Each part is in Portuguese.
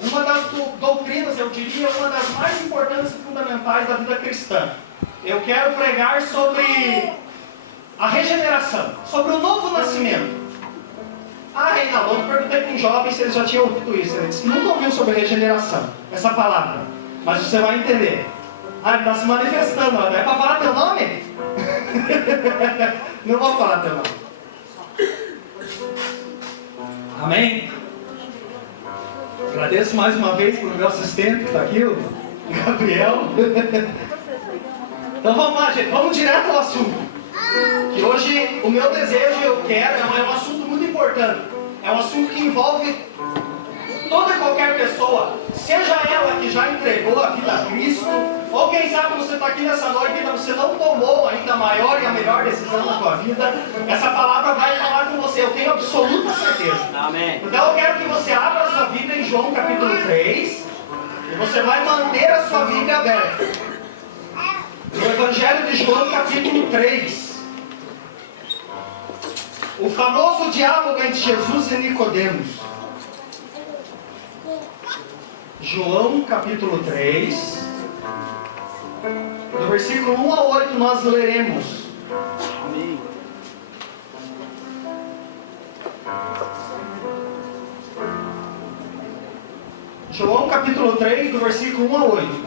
uma das doutrinas, eu diria, uma das mais importantes e fundamentais da vida cristã. Eu quero pregar sobre a regeneração, sobre o novo nascimento. Ah, Reinaldo, eu perguntei para um jovem se ele já tinha ouvido isso. Ele disse que nunca ouviu sobre regeneração, essa palavra. Mas você vai entender. Ah, ele está se manifestando. É para falar teu nome? Não vou falar teu nome. Amém? Agradeço mais uma vez para o meu assistente que está aqui, o Gabriel. Então vamos lá, gente. Vamos direto ao assunto. Que hoje o meu desejo, eu quero, é um assunto muito importante. É um assunto que envolve toda e qualquer pessoa, seja ela que já entregou a vida a Cristo, ou quem sabe você está aqui nessa noite e ainda você não tomou ainda a maior e a melhor decisão na sua vida. Essa palavra vai falar com você, eu tenho absoluta certeza. Amém. Então eu quero que você abra a sua Bíblia em João capítulo 3, e você vai manter a sua Bíblia aberta. No Evangelho de João capítulo 3. O famoso diálogo entre Jesus e Nicodemos. João capítulo 3, do versículo 1 a 8 nós leremos. Amém. João capítulo 3, do versículo 1 a 8.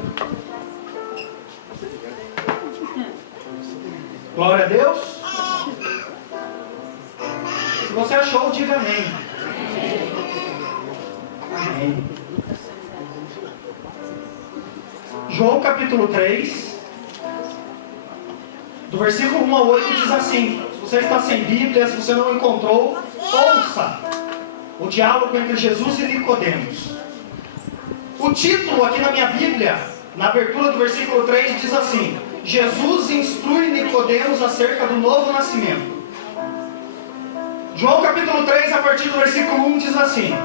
Glória a Deus. Se você achou, diga amém. Amém. João capítulo 3, do versículo 1 a 8 diz assim. Se você está sem Bíblia, se você não encontrou, ouça o diálogo entre Jesus e Nicodemos. O título aqui na minha Bíblia, na abertura do versículo 3, diz assim: Jesus instrui Nicodemos acerca do novo nascimento. João capítulo 3, a partir do versículo 1, diz assim: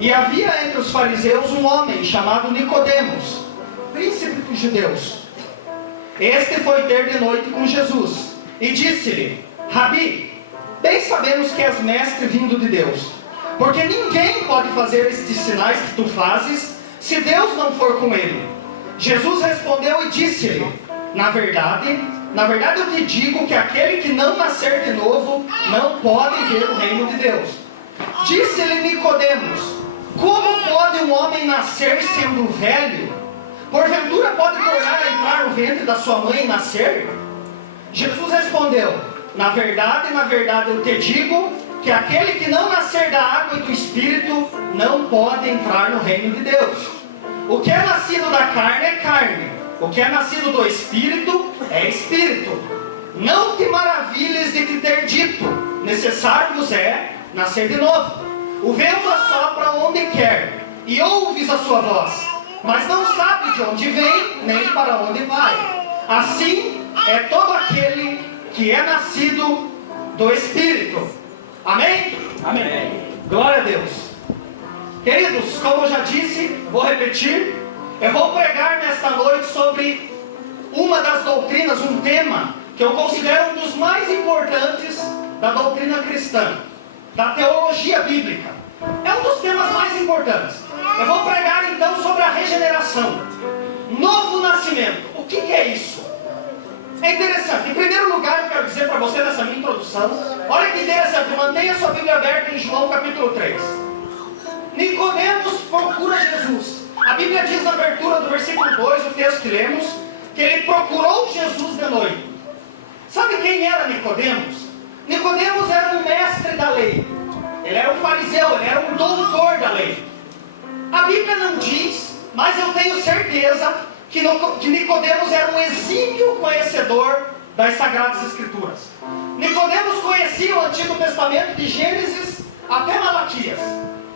E havia entre os fariseus um homem chamado Nicodemos, príncipe dos judeus. Este foi ter de noite com Jesus, e disse-lhe: Rabi, bem sabemos que és mestre vindo de Deus, porque ninguém pode fazer estes sinais que tu fazes, se Deus não for com ele. Jesus respondeu e disse-lhe: Na verdade eu te digo que aquele que não nascer de novo não pode ver o reino de Deus. Disse-lhe Nicodemos: Como pode um homem nascer sendo velho? Porventura pode tornar a entrar no ventre da sua mãe e nascer? Jesus respondeu: Na verdade eu te digo que aquele que não nascer da água e do Espírito não pode entrar no reino de Deus. O que é nascido da carne é carne, o que é nascido do Espírito é Espírito. Não te maravilhes de te ter dito: necessário vos é nascer de novo. O vento assopra onde quer, e ouves a sua voz, mas não sabe de onde vem, nem para onde vai. Assim é todo aquele que é nascido do Espírito. Amém? Amém. Glória a Deus. Queridos, como eu já disse, vou repetir. Eu vou pregar nesta noite sobre uma das doutrinas, um tema que eu considero um dos mais importantes da doutrina cristã, da teologia bíblica. É um dos temas mais importantes. Eu vou pregar então sobre a regeneração, novo nascimento. O que é isso? É interessante. Em primeiro lugar, eu quero dizer para você nessa minha introdução, olha que interessante, mantenha sua Bíblia aberta em João capítulo 3. Nicodemos procura Jesus. A Bíblia diz na abertura do versículo 2, o texto que lemos, que ele procurou Jesus de noite. Sabe quem era Nicodemos? Nicodemos era um mestre da lei. Ele era um fariseu, ele era um doutor da lei. A Bíblia não diz, mas eu tenho certeza que Nicodemos era um exímio conhecedor das Sagradas Escrituras. Nicodemos conhecia o Antigo Testamento de Gênesis até Malaquias.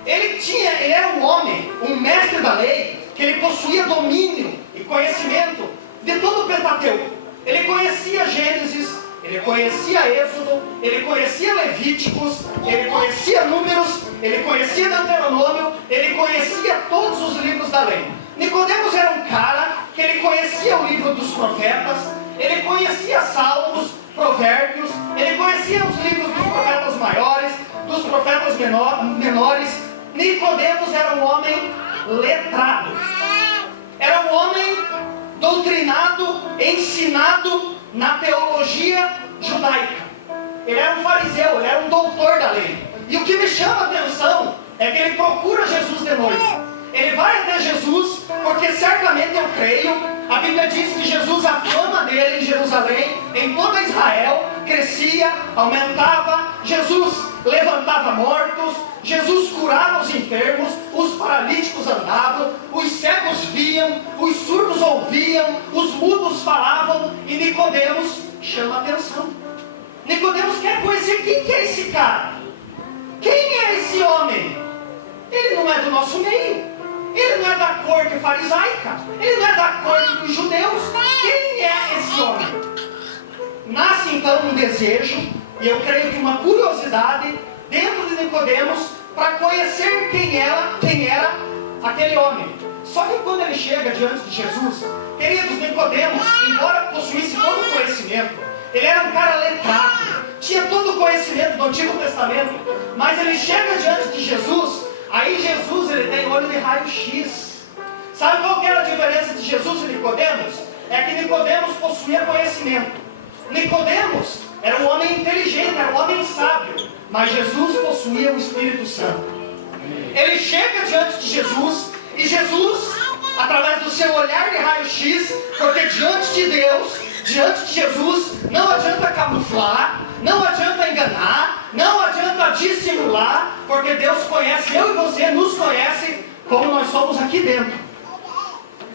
Ele era um homem, um mestre da lei, que ele possuía domínio e conhecimento de todo o Pentateuco. Ele conhecia Gênesis, ele conhecia Êxodo, ele conhecia Levíticos, ele conhecia Números, ele conhecia Deuteronômio, ele conhecia todos os livros da lei. Nicodemos era um cara que ele conhecia o livro dos profetas, ele conhecia Salmos, Provérbios, ele conhecia os livros dos profetas maiores, dos profetas menores. Nicodemos era um homem letrado. Era um homem doutrinado, ensinado na teologia judaica. Ele era um fariseu, ele era um doutor da lei. E o que me chama a atenção é que ele procura Jesus de noite. Ele vai até Jesus, porque certamente eu creio, a Bíblia diz que Jesus, a fama dele em Jerusalém, em toda Israel, crescia, aumentava. Jesus levantava mortos, Jesus curava os enfermos, os paralíticos andavam, os cegos viam, os surdos ouviam, os mudos falavam, e Nicodemos chama a atenção. Nicodemos quer conhecer quem que é esse cara. Quem é esse homem? Ele não é do nosso meio. Ele não é da corte farisaica. Ele não é da corte dos judeus. Quem é esse homem? Nasce então um desejo, e eu creio que uma curiosidade dentro de Nicodemos para conhecer quem era aquele homem. Só que quando ele chega diante de Jesus, queridos, Nicodemos, embora possuísse todo o conhecimento, ele era um cara letrado, tinha todo o conhecimento do Antigo Testamento, mas ele chega diante de Jesus. Aí Jesus, ele tem olho de raio-x. Sabe qual que era a diferença de Jesus e Nicodemos? É que Nicodemos possuía conhecimento. Nicodemos era um homem inteligente, era um homem sábio, mas Jesus possuía o Espírito Santo. Ele chega diante de Jesus, e Jesus, através do seu olhar de raio-x, porque diante de Deus, diante de Jesus, não adianta camuflar, não adianta enganar, não adianta dissimular, porque Deus conhece, eu e você nos conhece como nós somos aqui dentro.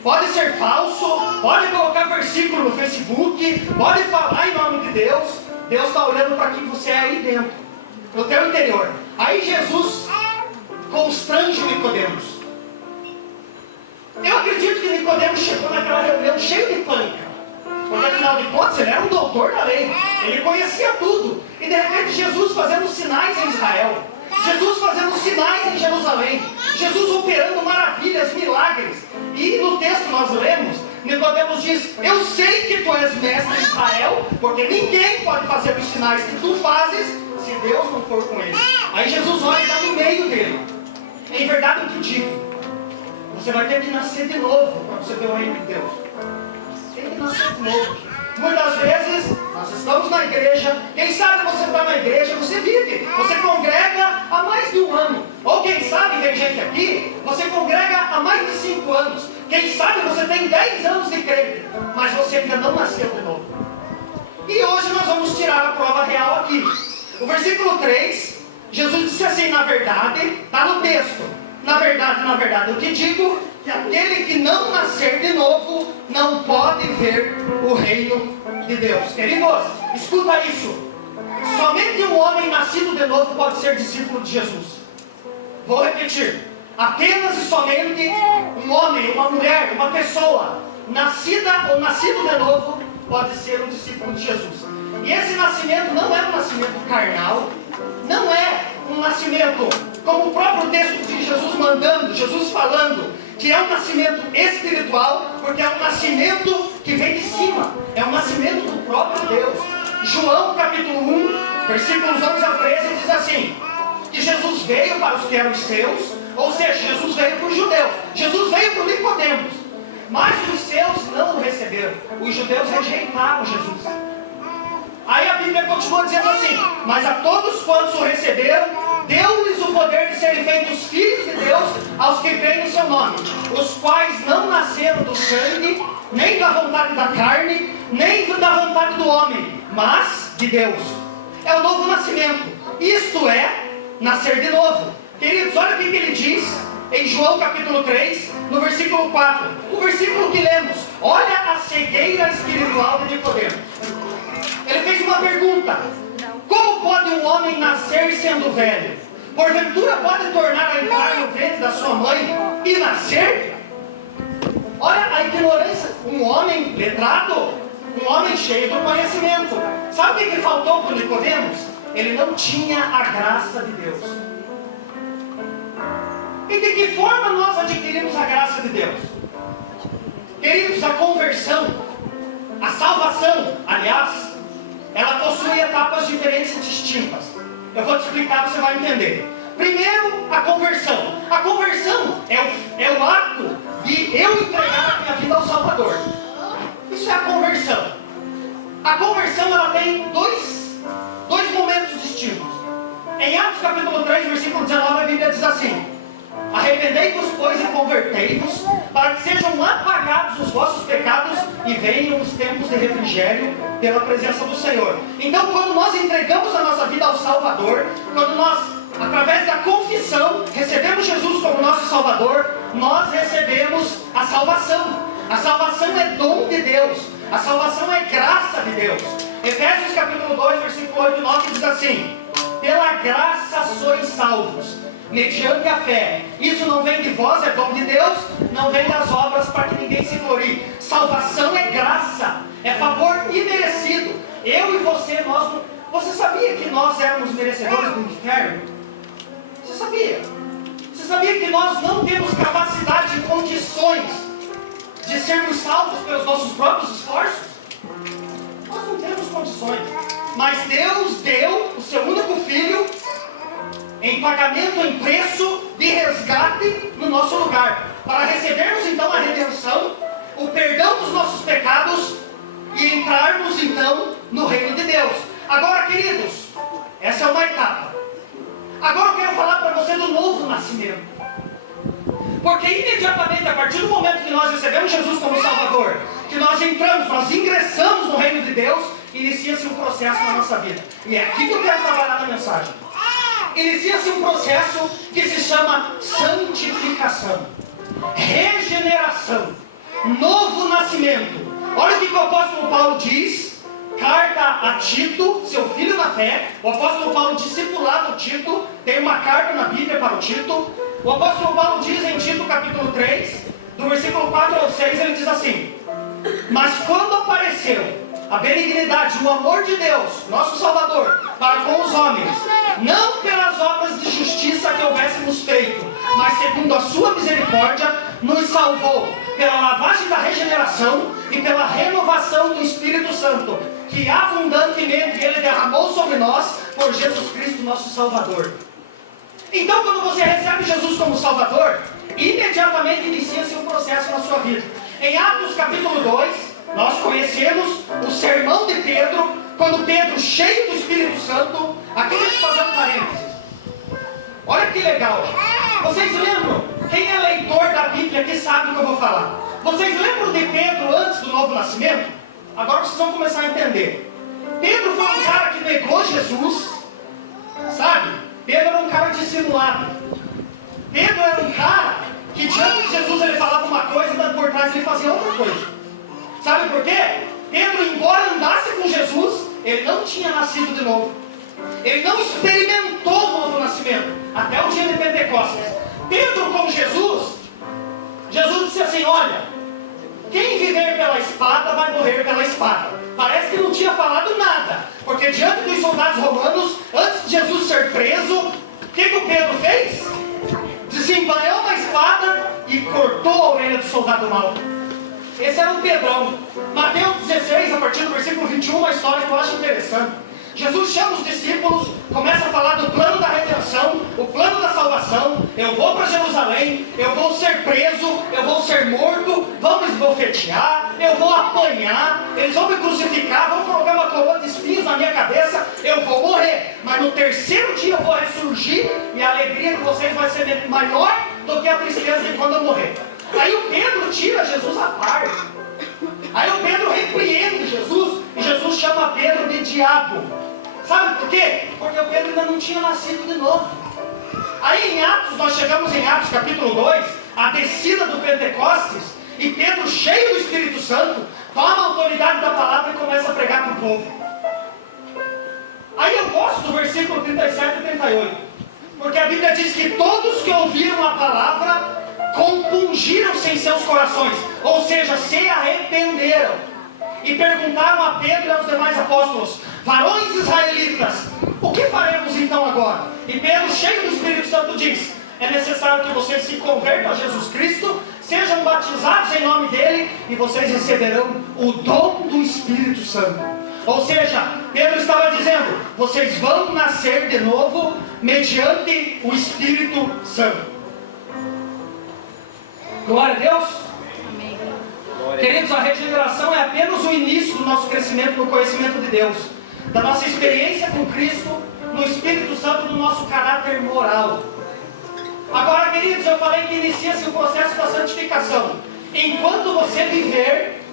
Pode ser falso, pode colocar versículo no Facebook, pode falar em nome de Deus. Deus está olhando para quem você é aí dentro, no teu interior. Aí Jesus constrange Nicodemos. Eu acredito que Nicodemos chegou naquela reunião cheio de pânico, porque afinal de contas ele era um doutor da lei, ele conhecia tudo. E de repente Jesus fazendo sinais em Israel, Jesus fazendo sinais em Jerusalém, Jesus operando maravilhas, milagres. E no texto nós lemos, Nicodemos diz: eu sei que tu és mestre em Israel, porque ninguém pode fazer os sinais que tu fazes se Deus não for com ele. Aí Jesus olha e está no meio dele. Em verdade eu te digo, você vai ter que nascer de novo para você ver o reino de Deus. Tem que nascer de novo. Muitas vezes nós estamos na igreja, quem sabe você está na igreja, você vive, você congrega há mais de um ano. Ou quem sabe, tem gente aqui, você congrega há mais de 5 anos. Quem sabe você tem 10 anos de crente, mas você ainda não nasceu de novo. E hoje nós vamos tirar a prova real aqui. O versículo 3, Jesus disse assim: na verdade, está no texto, na verdade, eu te digo que aquele que não nascer de novo não pode ver o reino de Deus. Queridos, escuta isso. Somente um homem nascido de novo pode ser discípulo de Jesus. Vou repetir. Apenas e somente um homem, uma mulher, uma pessoa nascida ou nascido de novo pode ser um discípulo de Jesus. E esse nascimento não é um nascimento carnal, não é um nascimento como o próprio texto de Jesus mandando, Jesus falando, que é um nascimento espiritual, porque é um nascimento que vem de cima, é um nascimento do próprio Deus. João capítulo 1, versículos 11 a 13 diz assim, que Jesus veio para os que eram os seus, ou seja, Jesus veio para os judeus, Jesus veio para os Nicodemos, mas os seus não o receberam, os judeus rejeitaram Jesus. Aí a Bíblia continua dizendo assim, mas a todos quantos o receberam, deu-lhes o poder de serem feitos filhos de Deus aos que creem no seu nome, os quais não nasceram do sangue, nem da vontade da carne, nem da vontade do homem, mas de Deus. É o novo nascimento, isto é, nascer de novo. Queridos, olha o que ele diz em João capítulo 3, no versículo 4, o versículo que lemos. Olha a cegueira espiritual de Nicodemos. Ele fez uma pergunta: como pode um homem nascer sendo velho? Porventura pode tornar a entrar no ventre da sua mãe e nascer? Olha a ignorância. Um homem letrado, um homem cheio do conhecimento. Sabe o que faltou para Nicodemos? Ele não tinha a graça de Deus. E de que forma nós adquirimos a graça de Deus? Queridos, a conversão, a salvação, aliás, ela possui etapas diferentes e distintas. Eu vou te explicar, você vai entender. Primeiro, a conversão. A conversão é o ato de eu entregar a minha vida ao Salvador. Isso é a conversão. A conversão, ela tem dois momentos distintos. Em Atos capítulo 3, versículo 19, a Bíblia diz assim: arrependei-vos, pois, e convertei-vos, para que sejam apagados os vossos pecados e venham os tempos de refrigério pela presença do Senhor. Então, quando nós entregamos a nossa vida ao Salvador, quando nós, através da confissão, recebemos Jesus como nosso Salvador, nós recebemos a salvação. A salvação é dom de Deus. A salvação é graça de Deus. Efésios capítulo 2, versículo 8 e 9 diz assim: pela graça sois salvos, mediante a fé. Isso não vem de vós, é dom de Deus, não vem das obras para que ninguém se glorie. Salvação é graça, é favor imerecido. Eu e você, você sabia que nós éramos merecedores do inferno? Você sabia? Você sabia que nós não temos capacidade e condições de sermos salvos pelos nossos próprios esforços? Nós não temos condições. Mas Deus deu o seu único Filho em pagamento, em preço de resgate no nosso lugar, para recebermos então a redenção, o perdão dos nossos pecados e entrarmos então no reino de Deus. Agora, queridos, essa é uma etapa. Agora eu quero falar para você do novo nascimento. Porque imediatamente, a partir do momento que nós recebemos Jesus como Salvador, que nós entramos, nós ingressamos no reino de Deus, inicia-se um processo na nossa vida. E é aqui que eu quero trabalhar na mensagem. Inicia-se um processo que se chama santificação, regeneração, novo nascimento. Olha o que o apóstolo Paulo diz, carta a Tito, seu filho na fé. O apóstolo Paulo discipulado Tito, tem uma carta na Bíblia para o Tito. O apóstolo Paulo diz em Tito capítulo 3, do versículo 4 ao 6, ele diz assim: mas quando apareceu a benignidade, o amor de Deus, nosso Salvador, para com os homens, não pelas obras de justiça que houvéssemos feito, mas segundo a sua misericórdia, nos salvou pela lavagem da regeneração e pela renovação do Espírito Santo, que abundantemente Ele derramou sobre nós por Jesus Cristo, nosso Salvador. Então, quando você recebe Jesus como Salvador, imediatamente inicia-se um processo na sua vida. Em Atos capítulo 2, nós conhecemos o sermão de Pedro, quando Pedro, cheio do Espírito Santo, aqui deixa eu fazer um parênteses. Olha que legal. Vocês lembram? Quem é leitor da Bíblia aqui sabe o que eu vou falar. Vocês lembram de Pedro antes do novo nascimento? Agora vocês vão começar a entender. Pedro foi um cara que negou Jesus, sabe? Pedro era um cara dissimulado. Pedro era um cara que diante de Jesus ele falava uma coisa e por trás ele fazia outra coisa. Sabe por quê? Pedro, embora andasse com Jesus, ele não tinha nascido de novo. Ele não experimentou o novo nascimento até o dia de Pentecostes. Pedro com Jesus disse assim: olha, quem viver pela espada vai morrer pela espada. Parece que não tinha falado nada, porque diante dos soldados romanos, antes de Jesus ser preso, o que o Pedro fez? Desembanhou uma espada e cortou a orelha do soldado mau. Esse era o Pedrão. Mateus 16, a partir do versículo 21, uma história que eu acho interessante. Jesus chama os discípulos, começa a falar do plano da redenção, o plano da salvação. Eu vou para Jerusalém, eu vou ser preso, eu vou ser morto, vão me esbofetear, eu vou apanhar, eles vão me crucificar, vão colocar uma coroa de espinhos na minha cabeça, eu vou morrer. Mas no terceiro dia eu vou ressurgir e a alegria de vocês vai ser maior do que a tristeza de quando eu morrer. Aí o Pedro tira Jesus à parte. Aí o Pedro repreende Jesus e Jesus chama Pedro de diabo. Sabe por quê? Porque o Pedro ainda não tinha nascido de novo. Aí em Atos, nós chegamos em Atos capítulo 2, a descida do Pentecostes, e Pedro, cheio do Espírito Santo, toma a autoridade da palavra e começa a pregar para o povo. Aí eu gosto do versículo 37 e 38, porque a Bíblia diz que todos que ouviram a palavra compungiram-se em seus corações, ou seja, se arrependeram, e perguntaram a Pedro e aos demais apóstolos: varões israelitas, o que faremos então agora? E Pedro, cheio do Espírito Santo, diz: é necessário que vocês se convertam a Jesus Cristo, sejam batizados em nome dele, e vocês receberão o dom do Espírito Santo. Ou seja, Pedro estava dizendo: vocês vão nascer de novo mediante o Espírito Santo. Glória a Deus. Amém. Queridos, a regeneração é apenas o início do nosso crescimento no conhecimento de Deus, da nossa experiência com Cristo, no Espírito Santo, do nosso caráter moral. Agora, queridos, eu falei que inicia-se o processo da santificação. Enquanto você viver,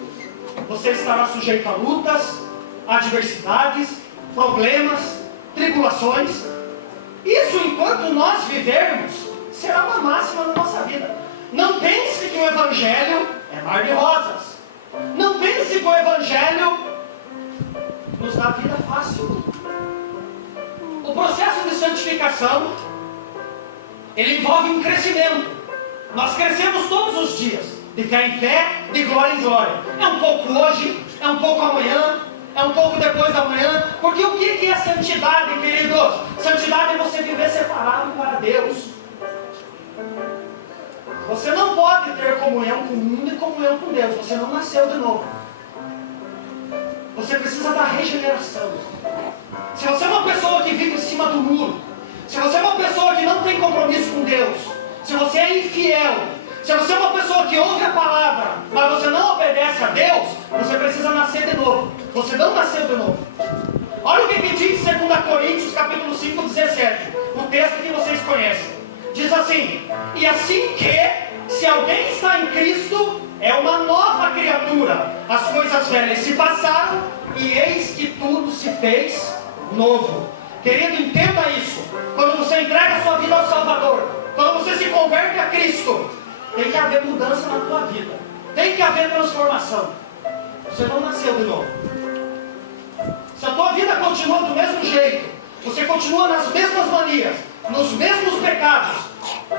você estará sujeito a lutas, adversidades, problemas, tribulações. Isso, enquanto nós vivermos, será uma máxima na nossa vida. Não pense que o Evangelho é mar de rosas. Não pense que o Evangelho nos dá vida fácil. O processo de santificação, ele envolve um crescimento. Nós crescemos todos os dias, de fé em fé, de glória em glória. É um pouco hoje, é um pouco amanhã, é um pouco depois da manhã. Porque o que é santidade, queridos? Santidade é você viver separado para Deus. Você não pode ter comunhão com o mundo e comunhão com Deus. Você não nasceu de novo. Você precisa da regeneração. Se você é uma pessoa que vive em cima do muro, se você é uma pessoa que não tem compromisso com Deus, se você é infiel, se você é uma pessoa que ouve a palavra, mas você não obedece a Deus, você precisa nascer de novo. Você não nasceu de novo. Olha o que diz 2 Coríntios capítulo 5, 17. O texto que vocês conhecem. Diz assim: e assim que, se alguém está em Cristo, é uma nova criatura. As coisas velhas se passaram e eis que tudo se fez novo. Querido, entenda isso. Quando você entrega a sua vida ao Salvador, quando você se converte a Cristo, tem que haver mudança na tua vida. Tem que haver transformação. Você não nasceu de novo. Se a tua vida continua do mesmo jeito, você continua nas mesmas manias, nos mesmos pecados,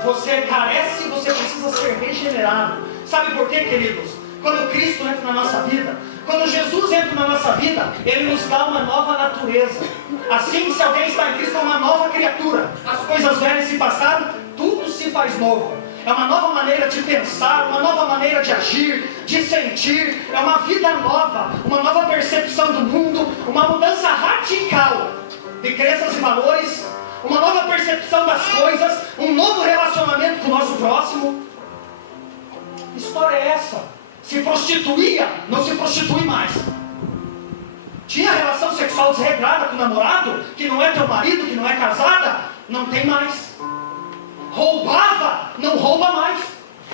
você carece, você precisa ser regenerado. Sabe por quê, queridos? Quando Cristo entra na nossa vida, quando Jesus entra na nossa vida, Ele nos dá uma nova natureza. Assim, se alguém está em Cristo, é uma nova criatura. As coisas velhas se passaram, tudo se faz novo. É uma nova maneira de pensar, uma nova maneira de agir, de sentir. É uma vida nova, uma nova percepção do mundo, uma mudança radical de crenças e valores, uma nova percepção das coisas, um novo relacionamento com o nosso próximo. Que história é essa? Se prostituía, não se prostitui mais. Tinha relação sexual desregrada com o namorado, que não é teu marido, que não é casada, não tem mais. Roubava, não rouba mais.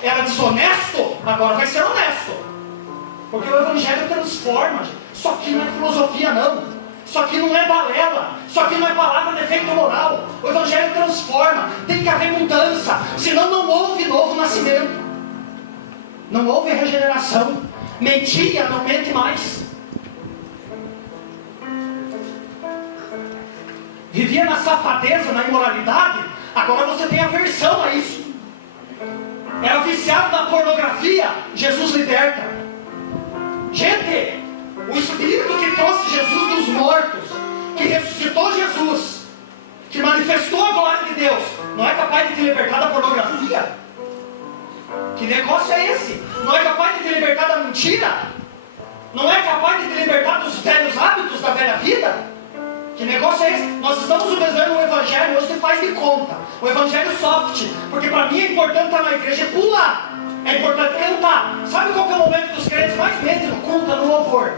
Era desonesto, agora vai ser honesto. Porque o Evangelho transforma. Isso aqui não é filosofia, não. Isso aqui não é balela. Isso aqui não é palavra de efeito moral. O Evangelho transforma. Tem que haver mudança. Senão não houve novo nascimento. Não houve regeneração. Mentia, não mente mais. Vivia na safadeza, na imoralidade. Agora você tem aversão a isso. Era viciado na pornografia. Jesus liberta. Gente, o Espírito que trouxe Jesus dos mortos, que ressuscitou Jesus, que manifestou a glória de Deus, não é capaz de te libertar da pornografia? Que negócio é esse? Não é capaz de te libertar da mentira? Não é capaz de te libertar dos velhos hábitos da velha vida? Que negócio é esse? Nós estamos utilizando o Evangelho hoje que faz de conta. O Evangelho soft. Porque para mim é importante estar na igreja e pular. É importante cantar. Sabe qual que é o momento que os crentes mais mentem no culto, no louvor?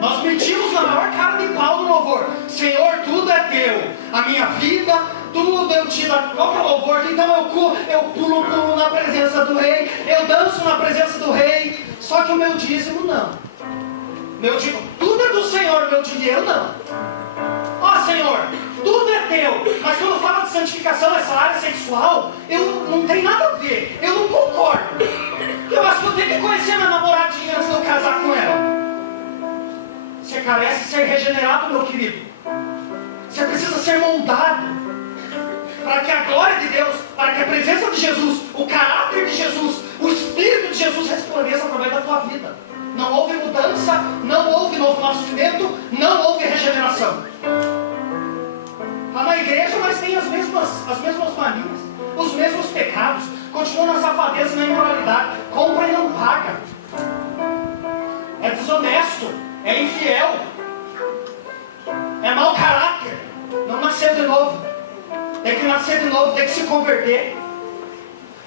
Nós mentimos na maior cara de pau no louvor. Senhor, tudo é teu. A minha vida, tudo eu te dou. Qual que é o louvor? Então eu pulo na presença do rei. Eu danço na presença do rei. Só que o meu dízimo não. Tudo é do Senhor, meu dinheiro não. Ó Senhor, tudo é teu. Mas quando fala de santificação, essa área sexual, eu não tem nada a ver. Eu não concordo. Eu acho que eu tenho que conhecer minha namoradinha antes de eu casar com ela. Você carece de ser regenerado, meu querido. Você precisa ser moldado. Para que a glória de Deus, para que a presença de Jesus, o caráter de Jesus, o Espírito de Jesus resplandeça através da tua vida. Não houve mudança, não houve novo nascimento, não houve regeneração. Está na igreja, mas tem as mesmas manias, os mesmos pecados, continua na safadeza e na imoralidade, compra e não paga, é desonesto, é infiel, é mau caráter, não nasceu de novo. Tem que nascer de novo, tem que se converter.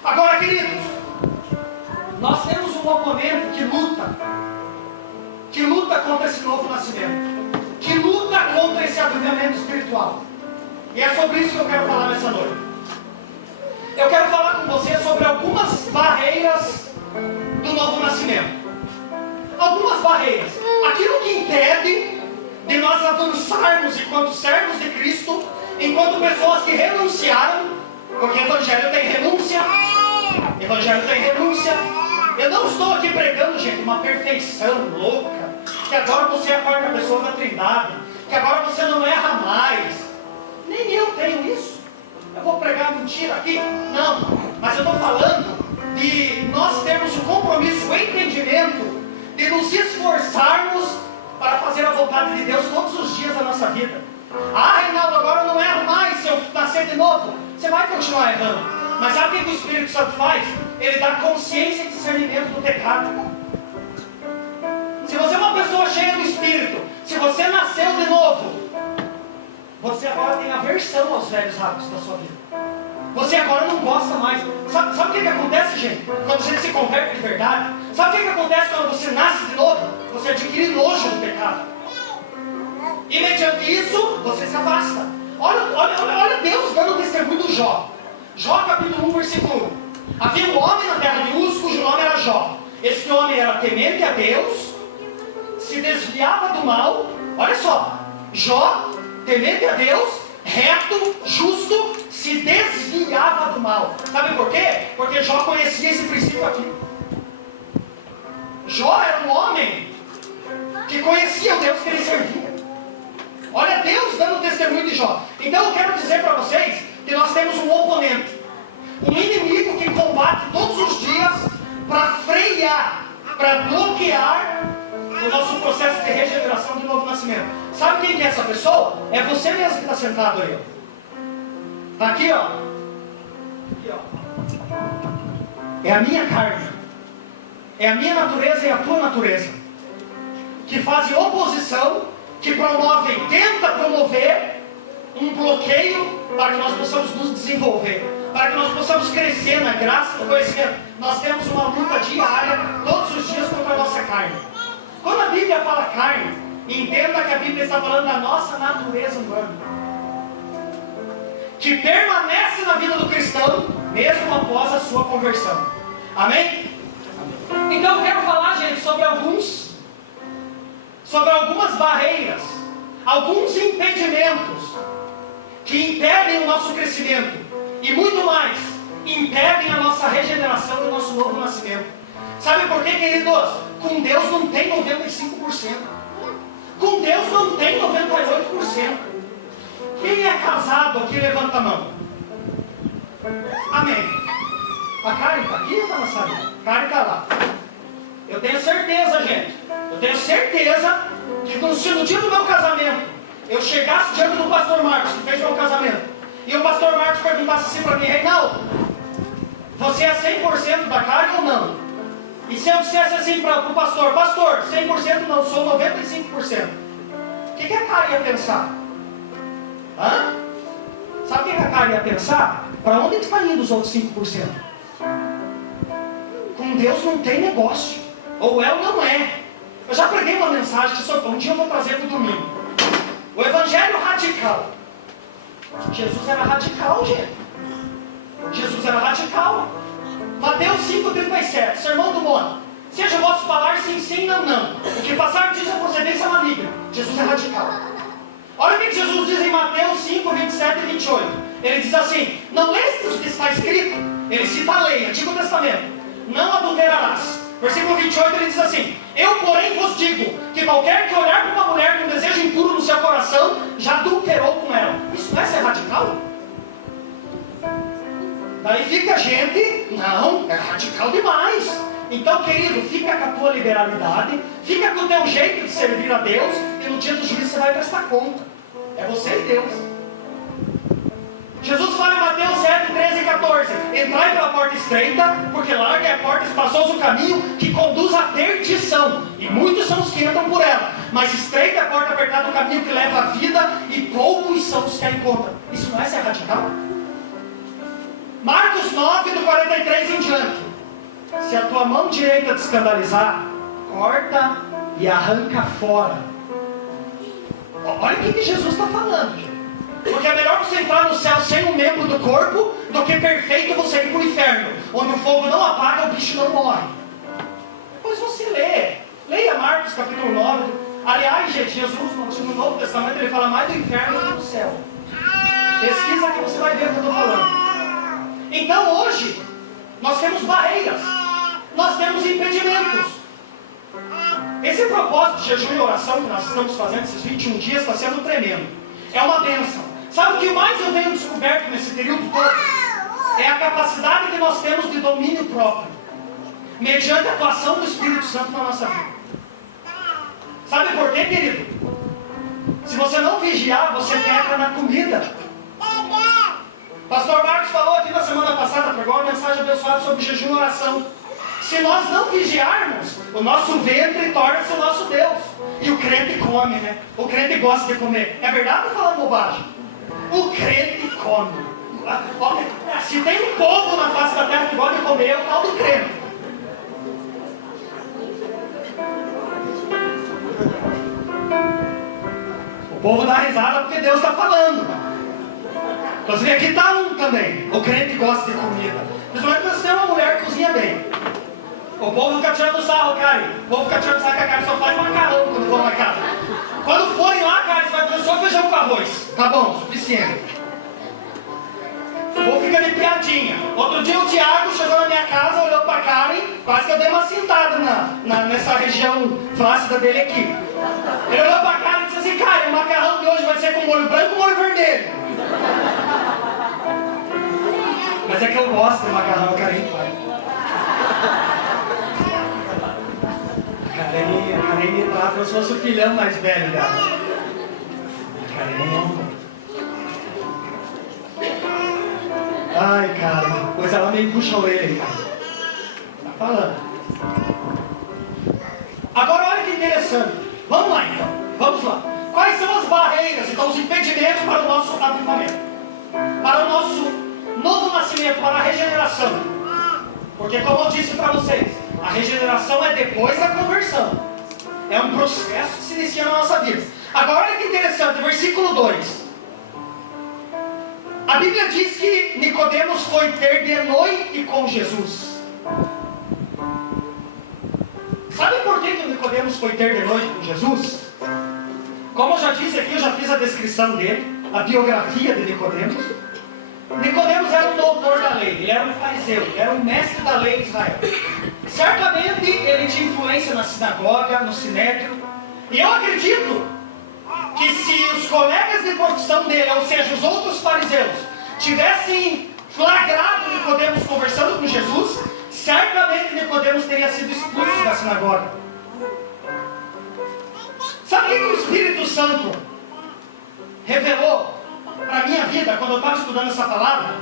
Agora, queridos, nós temos um oponente que luta contra esse novo nascimento, que luta contra esse avivamento espiritual. E é sobre isso que eu quero falar nessa noite. Eu quero falar com você sobre algumas barreiras do novo nascimento. Algumas barreiras. Aquilo que impede de nós avançarmos enquanto servos de Cristo, enquanto pessoas que renunciaram, porque Evangelho tem renúncia. Evangelho tem renúncia. Eu não estou aqui pregando, gente, uma perfeição louca, que agora você é a quarta pessoa da Trindade, que agora você não erra mais. Nem eu tenho isso. Eu vou pregar mentira aqui? Não. Mas eu estou falando de nós termos o compromisso, o entendimento de nos esforçarmos para fazer a vontade de Deus todos os dias da nossa vida. Ah, Reinaldo, agora eu não erro mais se eu nascer de novo. Você vai continuar errando. Mas sabe o que o Espírito Santo faz? Ele dá consciência e discernimento do pecado. Se você é uma pessoa cheia do Espírito, se você nasceu de novo, você agora tem aversão aos velhos hábitos da sua vida. Você agora não gosta mais. Sabe o que acontece, gente? Quando você se converte de verdade? Sabe o que acontece quando você nasce de novo? Você adquire nojo do pecado. E mediante isso, você se afasta. Olha Deus dando testemunho do Jó. Jó capítulo 1, versículo 1. Havia um homem na terra de Uz, cujo nome era Jó. Esse homem era temente a Deus, se desviava do mal. Olha só, Jó, temente a Deus, reto, justo, se desviava do mal. Sabe por quê? Porque Jó conhecia esse princípio aqui. Jó era um homem que conhecia o Deus que ele servia. Olha Deus dando testemunho de Jó. Então eu quero dizer para vocês que nós temos um oponente, um inimigo que combate todos os dias para frear, para bloquear o nosso processo de regeneração de novo nascimento. Sabe quem que é essa pessoa? É você mesmo que está sentado aí. Está aqui, ó. Aqui, ó. É a minha carne. É a minha natureza e a tua natureza. Que fazem oposição, que promovem, tenta promover um bloqueio para que nós possamos nos desenvolver, para que nós possamos crescer na graça do conhecimento. Nós temos uma luta diária, todos os dias, contra a nossa carne. Quando a Bíblia fala carne, entenda que a Bíblia está falando da nossa natureza humana, que permanece na vida do cristão, mesmo após a sua conversão. Amém? Então eu quero falar, gente, sobre algumas barreiras, alguns impedimentos que impedem o nosso crescimento e muito mais, impedem a nossa regeneração e o nosso novo nascimento. Sabe por quê, queridos? Com Deus não tem 95%. Com Deus não tem 98%. Quem é casado aqui, levanta a mão. Amém. A Karen está aqui ou está na sala? A Karen está lá. Eu tenho certeza, gente. Eu tenho certeza que se no dia do meu casamento eu chegasse diante do pastor Marcos, que fez meu casamento, e o pastor Marcos perguntasse assim para mim: Reinaldo, você é 100% da Karen ou não? E se eu dissesse assim para o pastor: pastor, 100% não, sou 95%. O que a Karen ia pensar? Hã? Sabe o que a Karen ia pensar? Para onde está indo os outros 5%? Com Deus não tem negócio. Ou é ou não é. Eu já preguei uma mensagem que um dia eu vou trazer para o domingo. O evangelho radical. Jesus era radical, gente. Jesus era radical. Mateus 5,37, Sermão do Monte. Seja vosso falar sim, sim, não, não. O que passar disso é procedência maligna. Jesus é radical. Olha o que Jesus diz em Mateus 5, 27 e 28. Ele diz assim: não leste o que está escrito? Ele cita a lei, Antigo Testamento. Não adulterarás. Versículo 28 ele diz assim: eu porém vos digo que qualquer que olhar para uma mulher com desejo impuro no seu coração, já adulterou com ela. Isso não é ser radical? Daí fica a gente: não, é radical demais. Então, querido, fica com a tua liberalidade, fica com o teu jeito de servir a Deus, e no dia do juízo você vai prestar conta. É você e Deus. Jesus fala em Mateus 7, 13 e 14: entrai pela porta estreita, porque larga é a porta, espaçoso o caminho que conduz à perdição, e muitos são os que entram por ela. mas estreita é a porta, apertada o caminho que leva à vida, e poucos são os que a encontram. Isso não é ser radical? Marcos 9, do 43 em diante. Se a tua mão direita te escandalizar, corta e arranca fora. Olha o que Jesus está falando, gente. Porque é melhor você entrar no céu sem um membro do corpo do que perfeito você ir para o inferno, onde o fogo não apaga, o bicho não morre. Pois você leia Marcos capítulo 9. Aliás, gente, Jesus no Novo Testamento ele fala mais do inferno do que do céu. Pesquisa que você vai ver o que eu estou falando. Então hoje nós temos barreiras, nós temos impedimentos. Esse propósito de jejum e oração que nós estamos fazendo esses 21 dias está sendo tremendo. É uma bênção. Sabe o que mais eu tenho descoberto nesse período todo? É a capacidade que nós temos de domínio próprio, mediante a atuação do Espírito Santo na nossa vida. Sabe por quê, querido? Se você não vigiar, você peca na comida. Pastor Marcos falou aqui na semana passada, pregou uma mensagem abençoada sobre jejum e oração. Se nós não vigiarmos, o nosso ventre torna-se o nosso Deus. E o crente come, né? O crente gosta de comer. É verdade ou falando bobagem? O crente come. Se tem um povo na face da terra que gosta de comer, é o tal do crente. O povo dá risada porque Deus está falando. Inclusive aqui está um também. O crente gosta de comida. Principalmente quando você tem uma mulher que cozinha bem. O povo fica tirando sarro, Karen. O povo fica tirando sarro que a Karen só faz macarrão quando vão na casa. Quando forem lá, Karen, você vai fazer só feijão com arroz. Tá bom, suficiente. O povo fica de piadinha. Outro dia o Tiago chegou na minha casa, olhou pra Karen, quase que eu dei uma cintada nessa região flácida dele aqui. Ele olhou pra Karen e disse assim: Karen, o macarrão de hoje vai ser com molho branco ou molho vermelho? Mas é que eu gosto de macarrão, Karen faz. A Karen me trata como se fosse o filhão mais velho dela. A Karen. Ai, cara, pois ela me puxa a orelha, cara. Tá falando. Agora olha que interessante. Vamos lá então. Vamos lá. Quais são as barreiras, então, os impedimentos para o nosso avivamento? Para o nosso novo nascimento, para a regeneração. Porque como eu disse para vocês, a regeneração é depois da conversão. É um processo que se inicia na nossa vida. Agora olha que interessante, versículo 2. A Bíblia diz que Nicodemos foi ter de noite com Jesus. Sabe por que Nicodemos foi ter de noite com Jesus? Como eu já disse aqui, eu já fiz a descrição dele, a biografia de Nicodemos. Nicodemos era um doutor da lei, ele era um fariseu, ele era um mestre da lei de Israel. Certamente ele tinha influência na sinagoga, no sinédrio. E eu acredito que se os colegas de profissão dele, ou seja, os outros fariseus, tivessem flagrado Nicodemos conversando com Jesus, certamente Nicodemos teria sido expulso da sinagoga. Sabe o que o Espírito Santo revelou para a minha vida quando eu estava estudando essa palavra?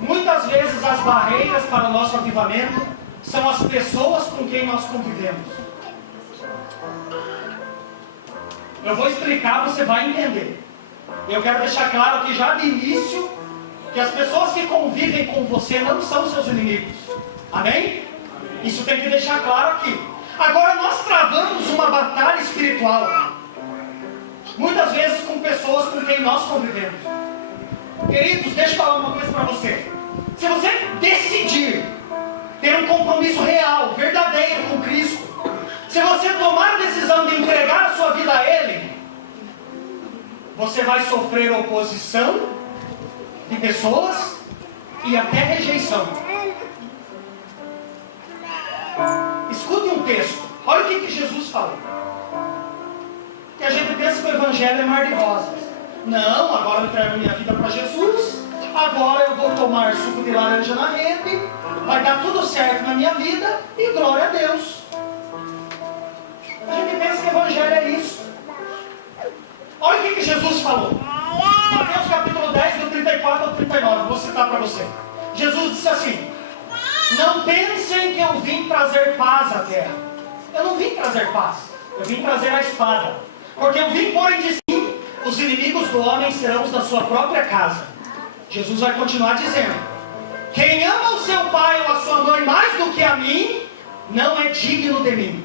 Muitas vezes as barreiras para o nosso avivamento são as pessoas com quem nós convivemos. Eu vou explicar, você vai entender. Eu quero deixar claro aqui já de início que as pessoas que convivem com você não são seus inimigos. Amém? Isso tem que deixar claro aqui. Agora nós travamos uma batalha espiritual, muitas vezes com pessoas com quem nós convivemos. Queridos, deixa eu falar uma coisa para você. Se você decidir ter um compromisso real, verdadeiro com Cristo, se você tomar a decisão de entregar a sua vida a Ele, você vai sofrer oposição de pessoas e até rejeição. Escute um texto. Olha o que Jesus falou. Que a gente pensa que o Evangelho é mar de rosas. Não, agora eu entrego minha vida para Jesus. Agora eu vou tomar suco de laranja na rede. Vai dar tudo certo na minha vida. E glória a Deus. A gente pensa que o Evangelho é isso. Olha o que Jesus falou. Mateus capítulo 10, do 34 ao 39. Vou citar para você. Jesus disse assim: não pensem que eu vim trazer paz à terra. Eu não vim trazer paz. Eu vim trazer a espada. Porque eu vim pôr em destino. Os inimigos do homem serão os da sua própria casa. Jesus vai continuar dizendo: quem ama o seu pai ou a sua mãe mais do que a mim, não é digno de mim.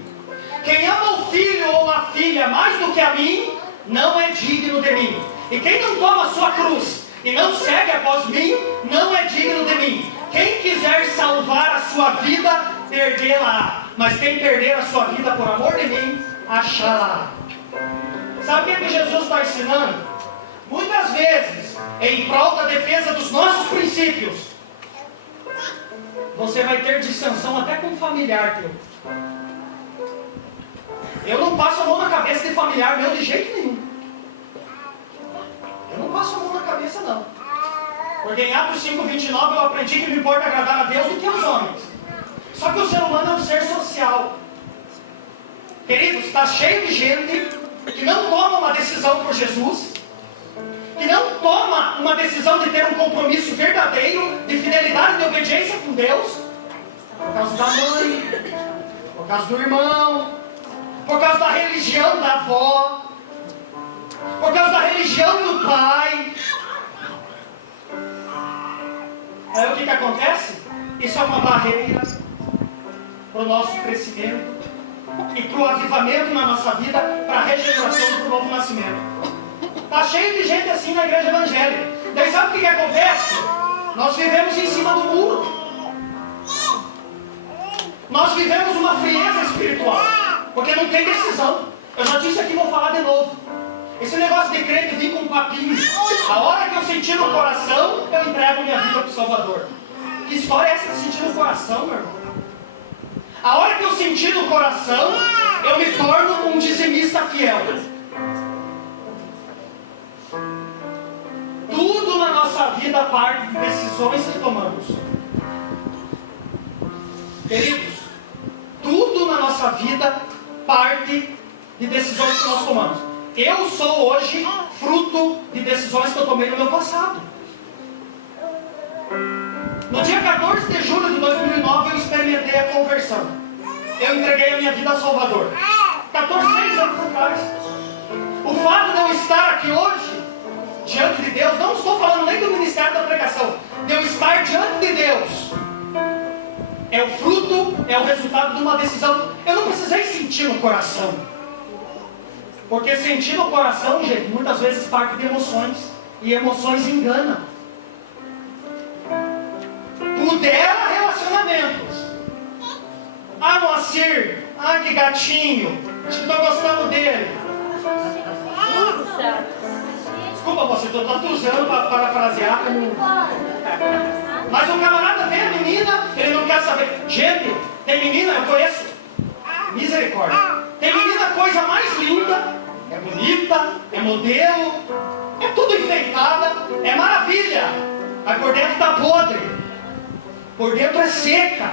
Quem ama o filho ou a filha mais do que a mim, não é digno de mim. E quem não toma a sua cruz e não segue após mim, não é digno de mim. Quem quiser salvar a sua vida, perdê-la. Mas quem perder a sua vida por amor de mim, achá-la. Sabe o que Jesus está ensinando? Muitas vezes, em prol da defesa dos nossos princípios, você vai ter dissensão até com um familiar teu. Eu não passo a mão na cabeça de familiar meu de jeito nenhum. Eu não passo a mão na cabeça, não. Porque em Atos 5:29 eu aprendi que me importa agradar a Deus do que aos homens. Só que o ser humano é um ser social. Queridos, está cheio de gente que não toma uma decisão por Jesus, que não toma uma decisão de ter um compromisso verdadeiro, de fidelidade e de obediência com Deus, por causa da mãe, por causa do irmão, por causa da religião da avó, por causa da religião do pai. Aí o que acontece? Isso é uma barreira para o nosso crescimento e para o avivamento na nossa vida, para a regeneração e para o novo nascimento. Está cheio de gente assim na igreja evangélica. Daí sabe o que acontece? Nós vivemos em cima do muro. Nós vivemos uma frieza espiritual, porque não tem decisão. Eu já disse aqui, vou falar de novo. Esse negócio de crente vir com um papinho. A hora que eu sentir no coração, eu entrego minha vida para o Salvador. Que história é essa de sentir no coração, meu irmão? A hora que eu sentir no coração, eu me torno um dizimista fiel. Tudo na nossa vida parte de decisões que tomamos. Queridos, tudo na nossa vida parte de decisões que nós tomamos. Eu sou hoje fruto de decisões que eu tomei no meu passado. No dia 14 de julho de 2009 eu experimentei a conversão. Eu entreguei a minha vida ao Salvador. 6 anos atrás. O fato de eu estar aqui hoje, diante de Deus, não estou falando nem do ministério da pregação, de eu estar diante de Deus, é o fruto, é o resultado de uma decisão. Eu não precisei sentir no coração. Porque sentir no coração, gente, muitas vezes parte de emoções. E emoções enganam. Pudera relacionamentos. Ah, Moacir, ah, que gatinho, estou gostando dele. Desculpa, você, estou usando para parafrasear. Mas o camarada vê a menina, ele não quer saber. Gente, tem menina, eu conheço. Misericórdia. Tem menina, coisa mais linda, é bonita, é modelo, é tudo enfeitada, é maravilha. Mas por dentro está podre, por dentro é seca.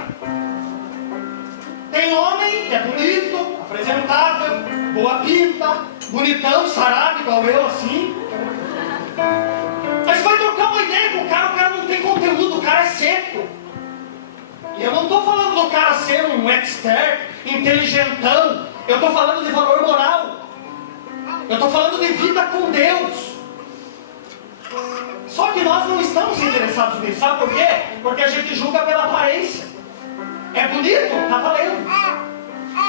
Tem homem que é bonito, apresentável, boa pinta, bonitão, sarado, igual eu assim. Mas vai trocar uma ideia com o cara não tem conteúdo, o cara é seco. E eu não estou falando do cara ser um expert, inteligentão. Eu estou falando de valor moral. Eu estou falando de vida com Deus. Só que nós não estamos interessados nisso. Sabe por quê? Porque a gente julga pela aparência. É bonito? Está valendo.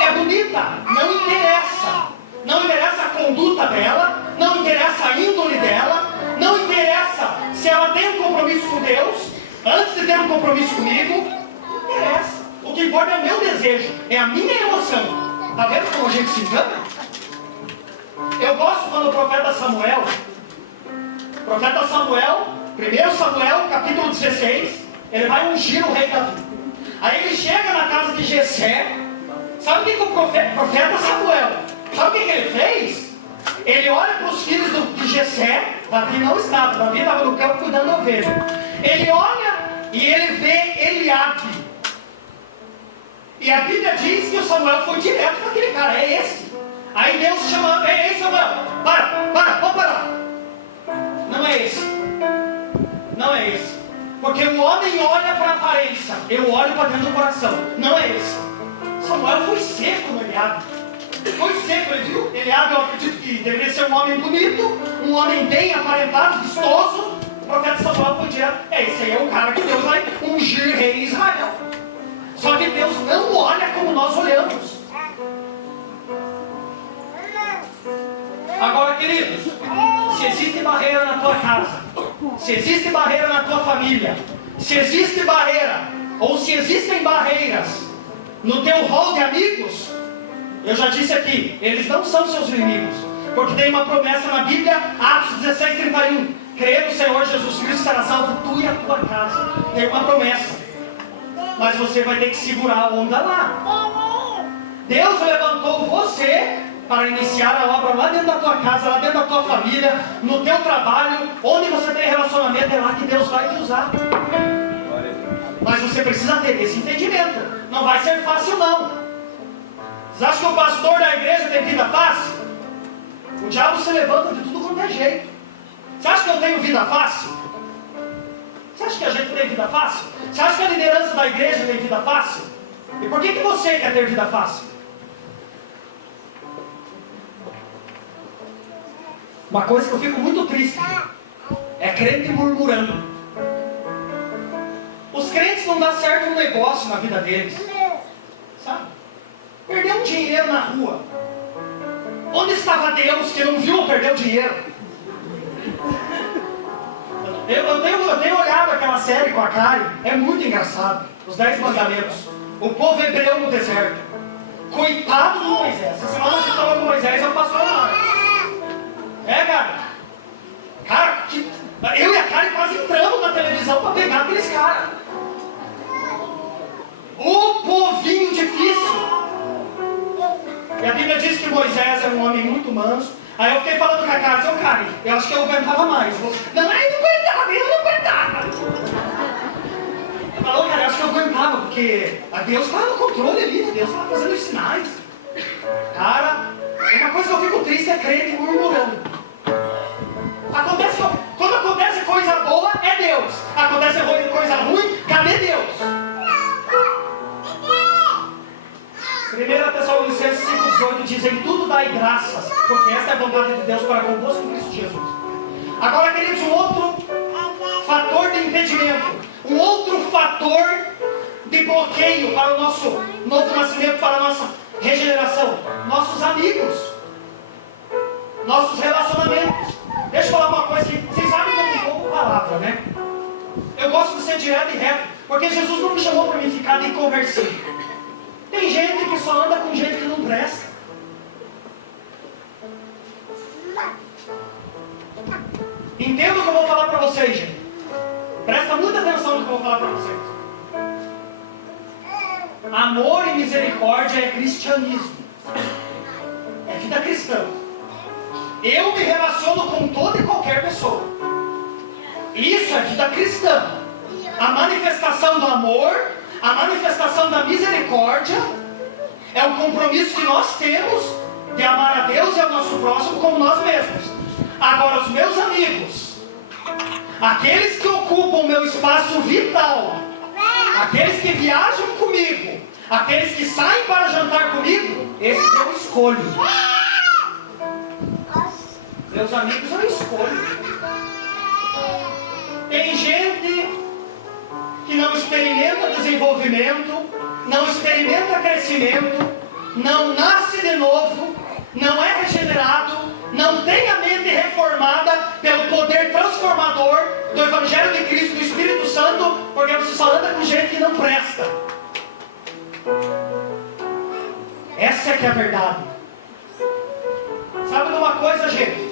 É bonita? Não interessa. Não interessa a conduta dela. Não interessa a índole dela. Não interessa se ela tem um compromisso com Deus. Antes de ter um compromisso comigo, não interessa. O que importa é o meu desejo. É a minha emoção. Está vendo como a gente se engana? Eu gosto quando o profeta Samuel, 1 Samuel, capítulo 16, ele vai ungir o rei Davi. Aí ele chega na casa de Jessé. Sabe o que o profeta Samuel, sabe o que ele fez? Ele olha para os filhos de Jessé. Davi não estava, Davi estava no campo cuidando da ovelha. Ele olha e ele vê Eliabe. E a Bíblia diz que o Samuel foi direto para aquele cara, é esse. Aí Deus chama, ei Samuel, pode parar. Não é esse. Não é esse. Porque o homem olha para a aparência, eu olho para dentro do coração. Não é esse. Samuel foi seco no Eliabe. foi seco, ele viu? Eliabe, eu acredito que deveria ser um homem bonito, um homem bem aparentado, vistoso. O profeta Samuel foi direto, esse aí é o cara que Deus vai ungir rei em Israel. Só que Deus não olha como nós olhamos. Agora, queridos, se existe barreira na tua casa, se existe barreira na tua família, se existe barreira, ou se existem barreiras no teu rol de amigos, eu já disse aqui, eles não são seus inimigos, porque tem uma promessa na Bíblia, Atos 16:31, crê no Senhor Jesus Cristo, será salvo tu e a tua casa. Tem uma promessa, mas você vai ter que segurar a onda lá. Deus levantou você para iniciar a obra lá dentro da tua casa, lá dentro da tua família, no teu trabalho, onde você tem relacionamento, é lá que Deus vai te usar. Mas você precisa ter esse entendimento. Não vai ser fácil não. Você acha que o pastor da igreja tem vida fácil? O diabo se levanta de tudo quanto é jeito. Você acha que eu tenho vida fácil? Você acha que a gente tem vida fácil? Você acha que a liderança da igreja tem vida fácil? E por que você quer ter vida fácil? Uma coisa que eu fico muito triste é crente murmurando. Os crentes não dá certo um negócio na vida deles, sabe? Perdeu um dinheiro na rua. Onde estava Deus que não viu perder o dinheiro? Eu tenho olhado aquela série com a Karen, é muito engraçado. Os 10 mandamentos. O povo hebreu no deserto. Coitado do Moisés. Essa semana a gente falou com Moisés, eu passo lá. Cara. Cara, eu e a Karen quase entramos na televisão para pegar aqueles caras. O povinho difícil. E a Bíblia diz que Moisés era um homem muito manso. Aí eu fiquei falando com a Karen, eu acho que eu aguentava mais. Não, eu não aguentava. Eu falou, cara, eu acho que eu aguentava, porque a Deus estava no controle ali, Deus estava fazendo os sinais. Cara, uma coisa que eu fico triste é crente murmurando. Quando acontece coisa boa, é Deus. Acontece coisa ruim, cadê Deus? 1 Tessalonicenses 5:18 diz: em tudo dai graças, porque esta é a vontade de Deus para convosco em Cristo Jesus. Agora, queridos, um outro fator de impedimento, um outro fator de bloqueio para o nosso novo nascimento, para a nossa regeneração: nossos amigos, nossos relacionamentos. Deixa eu falar uma coisa que vocês sabem que eu não pouco palavra, né? Eu gosto de ser direto e reto, porque Jesus não me chamou para me ficar de conversinha. Tem gente que só anda com gente que não presta. Entenda o que eu vou falar para vocês, gente. Presta muita atenção no que eu vou falar para vocês. Amor e misericórdia é cristianismo. É vida cristã. Eu me relaciono com toda e qualquer pessoa. Isso é vida cristã. A manifestação do amor, a manifestação da misericórdia é o compromisso que nós temos de amar a Deus e ao nosso próximo como nós mesmos. Agora, os meus amigos, aqueles que ocupam o meu espaço vital, aqueles que viajam comigo, aqueles que saem para jantar comigo, esses eu escolho. Meus amigos eu escolho. Tem gente que não experimenta desenvolvimento, não experimenta crescimento, não nasce de novo, não é regenerado, não tem a mente reformada pelo poder transformador do Evangelho de Cristo, do Espírito Santo, porque você só anda com gente que não presta. Essa é que é a verdade. Sabe de uma coisa, gente?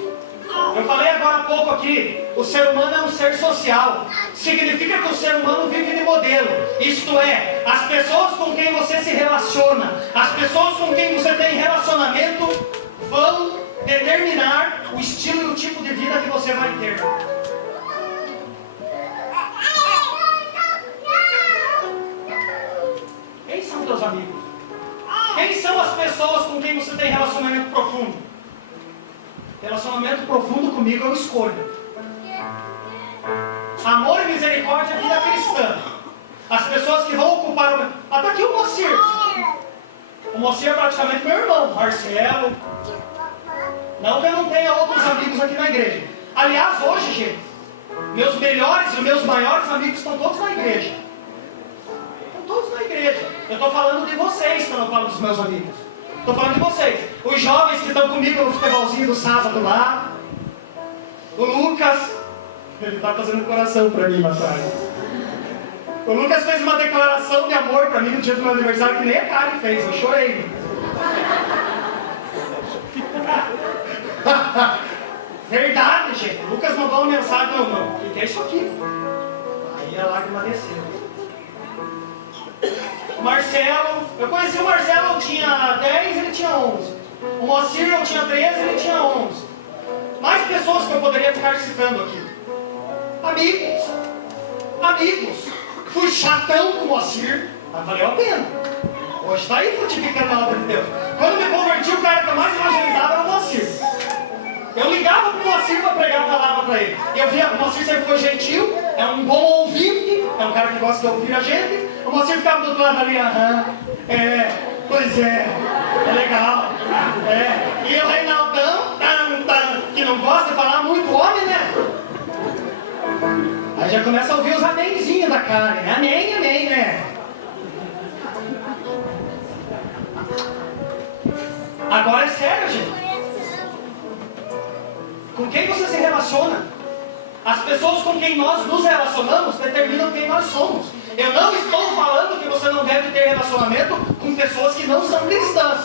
Eu falei agora há pouco aqui, o ser humano é um ser social. Significa que o ser humano vive de modelo. Isto é, as pessoas com quem você se relaciona, as pessoas com quem você tem relacionamento, vão determinar o estilo e o tipo de vida que você vai ter. Quem são teus amigos? Quem são as pessoas com quem você tem relacionamento profundo? Relacionamento profundo comigo eu escolho. Amor e misericórdia é vida cristã. As pessoas que vão ocupar o meu... Até aqui o Moacir. O Moacir é praticamente meu irmão, Marcelo. Não que eu não tenha outros amigos aqui na igreja. Aliás, hoje, gente, meus melhores e meus maiores amigos estão todos na igreja. Estão todos na igreja. Eu estou falando de vocês quando eu falo dos meus amigos. Estou falando de vocês. Os jovens que estão comigo no futebolzinho do sábado lá. O Lucas. Ele está fazendo coração para mim lá atrás. O Lucas fez uma declaração de amor para mim no dia do meu aniversário que nem a Karen fez. Eu chorei. Verdade, gente. O Lucas mandou uma mensagem. Não, o que é isso aqui? Aí a lágrima desceu. O Marcelo. Eu conheci o Marcelo, eu tinha 10, ele tinha 11. O Moacir, eu tinha 13, ele tinha 11. Mais pessoas que eu poderia ficar citando aqui. Amigos. Amigos. Fui chatão com o Moacir, mas valeu a pena. Hoje está aí frutificando a obra de Deus. Quando me converti, o cara que eu mais evangelizava era o Moacir. Eu ligava para o Moacir para pregar a palavra para ele. Eu via, o Moacir sempre foi gentil, é um bom ouvinte, é um cara que gosta de ouvir a gente. O Moacir ficava do outro lado ali, pois é legal. E o Reinaldão, que não gosta de falar muito homem, né? Aí já começa a ouvir os amenzinhos da Karen, né? Amém, amém, né? Agora é sério, gente. Com quem você se relaciona? As pessoas com quem nós nos relacionamos determinam quem nós somos. Eu não estou falando que você não deve ter relacionamento com pessoas que não são cristãs.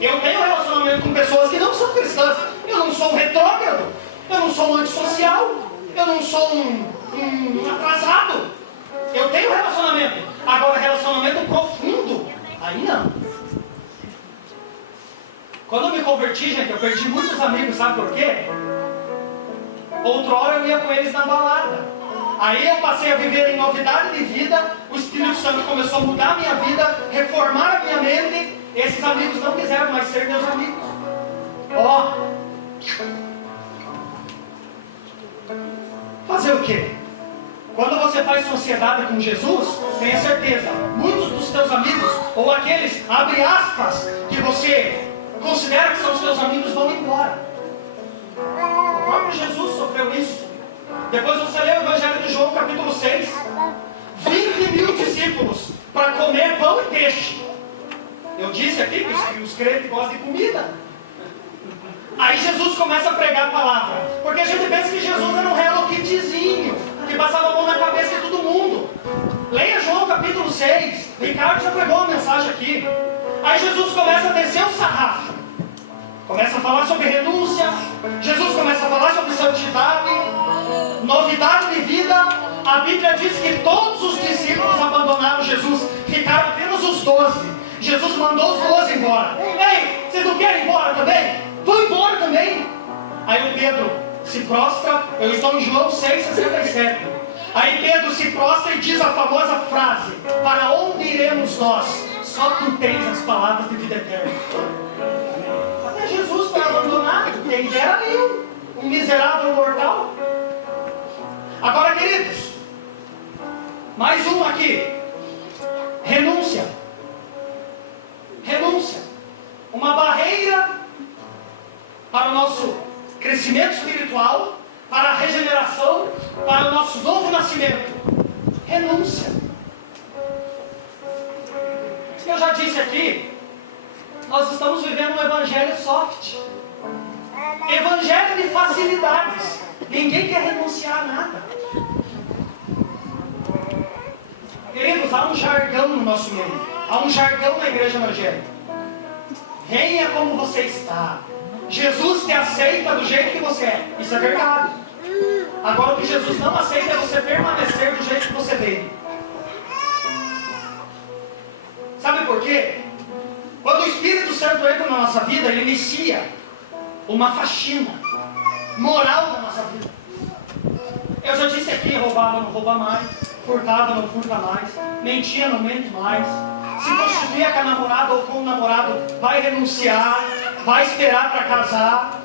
Eu tenho relacionamento com pessoas que não são cristãs. Eu não sou um retrógrado. Eu não sou um antissocial. Eu não sou um atrasado. Eu tenho relacionamento. Agora, relacionamento profundo, aí não. Quando eu me converti, gente, eu perdi muitos amigos, sabe por quê? Outrora eu ia com eles na balada. Aí eu passei a viver em novidade de vida. O Espírito Santo começou a mudar a minha vida, reformar a minha mente. Esses amigos não quiseram mais ser meus amigos. Fazer o quê? Quando você faz sociedade com Jesus, tenha certeza, muitos dos teus amigos, ou aqueles, abre aspas, que você considera que são seus amigos, vão embora. O próprio Jesus sofreu isso. Depois você lê o Evangelho de João, capítulo 6. 20 mil discípulos para comer pão e peixe. Eu disse aqui que os crentes gostam de comida. Aí Jesus começa a pregar a palavra. Porque a gente pensa que Jesus era um Hello Kittyzinho, que passava a mão na cabeça de todo mundo. Leia João capítulo 6. Ricardo já pregou uma mensagem aqui. Aí Jesus começa a descer o sarrafo. Começa a falar sobre renúncia. Jesus começa a falar sobre santidade, novidade de vida. A Bíblia diz que todos os discípulos abandonaram Jesus. Ficaram apenas os 12. Jesus mandou os 12 embora. Ei, vocês não querem ir embora também? Vão embora também. Aí o Pedro se prostra. Eu estou em João 6,67. Aí Pedro se prostra e diz a famosa frase: para onde iremos nós? Só tu tens as palavras de vida eterna. Até Jesus foi abandonado. Quem dera eu, um miserável mortal. Agora, queridos, mais um aqui. Renúncia. Renúncia. Uma barreira para o nosso crescimento espiritual, para a regeneração, para o nosso novo nascimento. Renúncia. Eu já disse aqui, nós estamos vivendo um evangelho soft. Evangelho de facilidades. Ninguém quer renunciar a nada. Queridos, há um jargão no nosso meio. Há um jargão na igreja evangélica. Venha como você está. Jesus te aceita do jeito que você é. Isso é verdade. Agora o que Jesus não aceita é você permanecer do jeito que você veio. Sabe por quê? Quando o Espírito Santo entra na nossa vida, ele inicia uma faxina moral na nossa vida. Eu já disse aqui, roubava, não rouba mais. Furtava, não furta mais. Mentia, não mente mais. Se prostituía com a namorada ou com o namorado, vai renunciar, vai esperar para casar.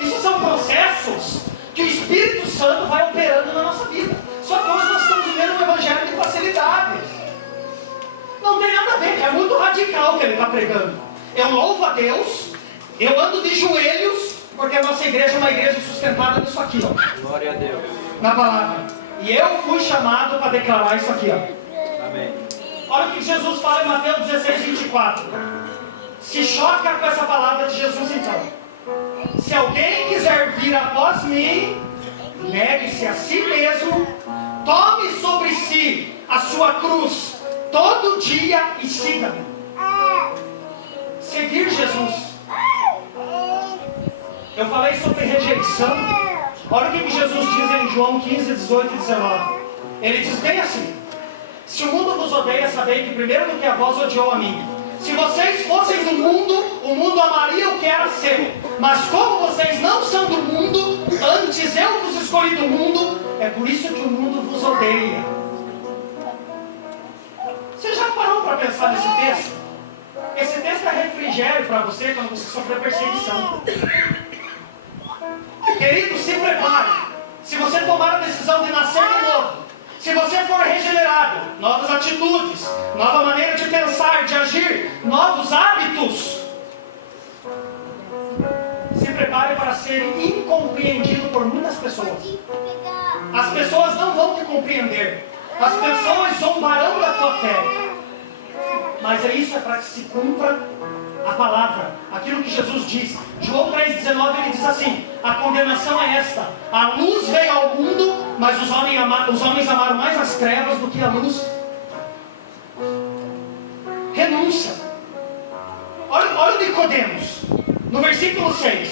Isso são processos que o Espírito Santo vai operando na nossa vida. Só que hoje nós estamos vivendo um evangelho de facilidades. Não tem nada a ver, É muito radical o que ele está pregando. Eu louvo a Deus, eu ando de joelhos, porque a nossa igreja é uma igreja sustentada nisso aqui, ó. Glória a Deus. Na palavra. E eu fui chamado para declarar isso aqui, ó. Amém. Olha o que Jesus fala em Mateus 16, 24. Se choca com essa palavra de Jesus então. Se alguém quiser vir após mim, negue-se a si mesmo, tome sobre si a sua cruz todo dia e siga-me. Seguir Jesus. Eu falei sobre rejeição. Olha o que Jesus diz em João 15, 18 e 19. Ele diz bem assim: se o mundo vos odeia, sabei que primeiro do que a vós odiou a mim. Se vocês fossem do mundo, o mundo amaria o que era seu. Mas como vocês não são do mundo, antes eu vos escolhi do mundo, é por isso que o mundo vos odeia. Você já parou para pensar nesse texto? Esse texto é refrigério para você quando você sofrer perseguição. Querido, se prepare. Se você tomar a decisão de nascer de novo, se você for regenerado, novas atitudes, nova maneira de pensar, de agir, novos hábitos, se prepare para ser incompreendido por muitas pessoas. As pessoas não vão te compreender. As pessoas zombarão da tua fé. Mas isso é para que se cumpra a palavra, aquilo que Jesus diz. João 3,19 ele diz assim: a condenação é esta: a luz veio ao mundo, mas os homens amaram mais as trevas do que a luz. Renúncia. Olha o Nicodemos, no versículo 6.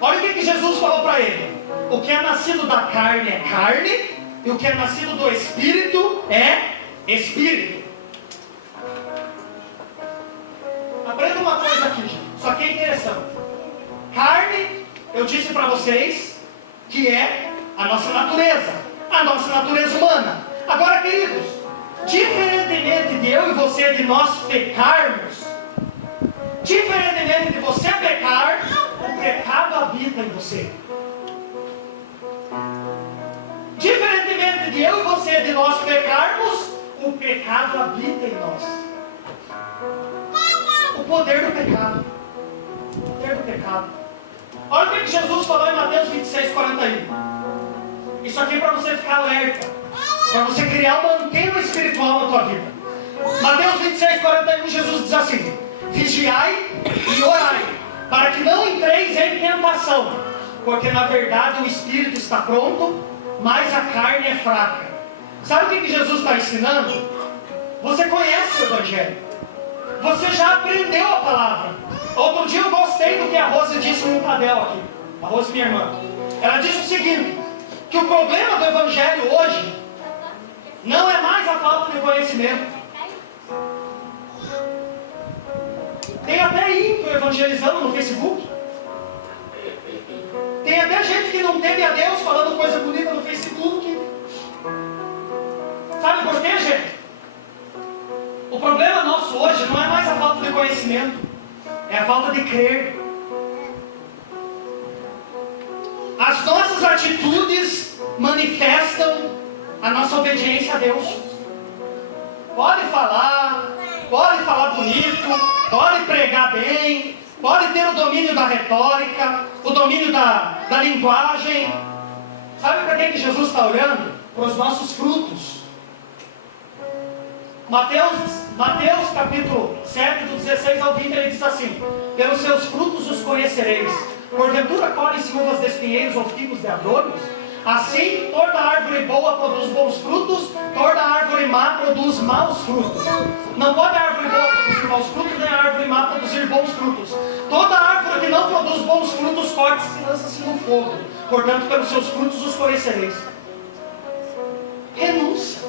Olha o que Jesus falou para ele: o que é nascido da carne é carne, e o que é nascido do Espírito é Espírito. Aprenda uma coisa aqui, gente. Isso aqui é interessante. Carne, eu disse para vocês, que é a nossa natureza humana. Agora, queridos, diferentemente de eu e você, de nós pecarmos, diferentemente de você pecar, o pecado habita em você. Diferentemente de eu e você, de nós pecarmos, o pecado habita em nós. O poder do pecado. O poder do pecado. Olha o que Jesus falou em Mateus 26, 41. Isso aqui é para você ficar alerta, para você criar uma antena espiritual na tua vida. Mateus 26, 41, Jesus diz assim: vigiai e orai, para que não entreis em tentação, porque na verdade o espírito está pronto, mas a carne é fraca. Sabe o que Jesus está ensinando? Você conhece o Evangelho. Você já aprendeu a palavra. Outro dia eu gostei do que a Rose disse no Tadel aqui. A Rose, minha irmã. Ela disse o seguinte: que o problema do Evangelho hoje não é mais a falta de conhecimento. Tem até ímpio evangelizando no Facebook. Tem até gente que não teme a Deus falando coisa bonita no Facebook. Sabe por quê, gente? O problema nosso hoje não é mais a falta de conhecimento, é a falta de crer. As nossas atitudes manifestam a nossa obediência a Deus. Pode falar bonito, pode pregar bem, pode ter o domínio da retórica, o domínio da linguagem. Sabe para que Jesus está olhando? Para os nossos frutos. Mateus capítulo 7, do 16 ao 20, ele diz assim: pelos seus frutos os conhecereis. Porventura colhem-se uvas de espinheiros ou figos de abrolhos? Assim, toda árvore boa produz bons frutos, toda árvore má produz maus frutos. Não pode a árvore boa produzir maus frutos, nem a árvore má produzir bons frutos. Toda árvore que não produz bons frutos, corte-se e lança-se no fogo. Portanto, pelos seus frutos os conhecereis. Renúncia.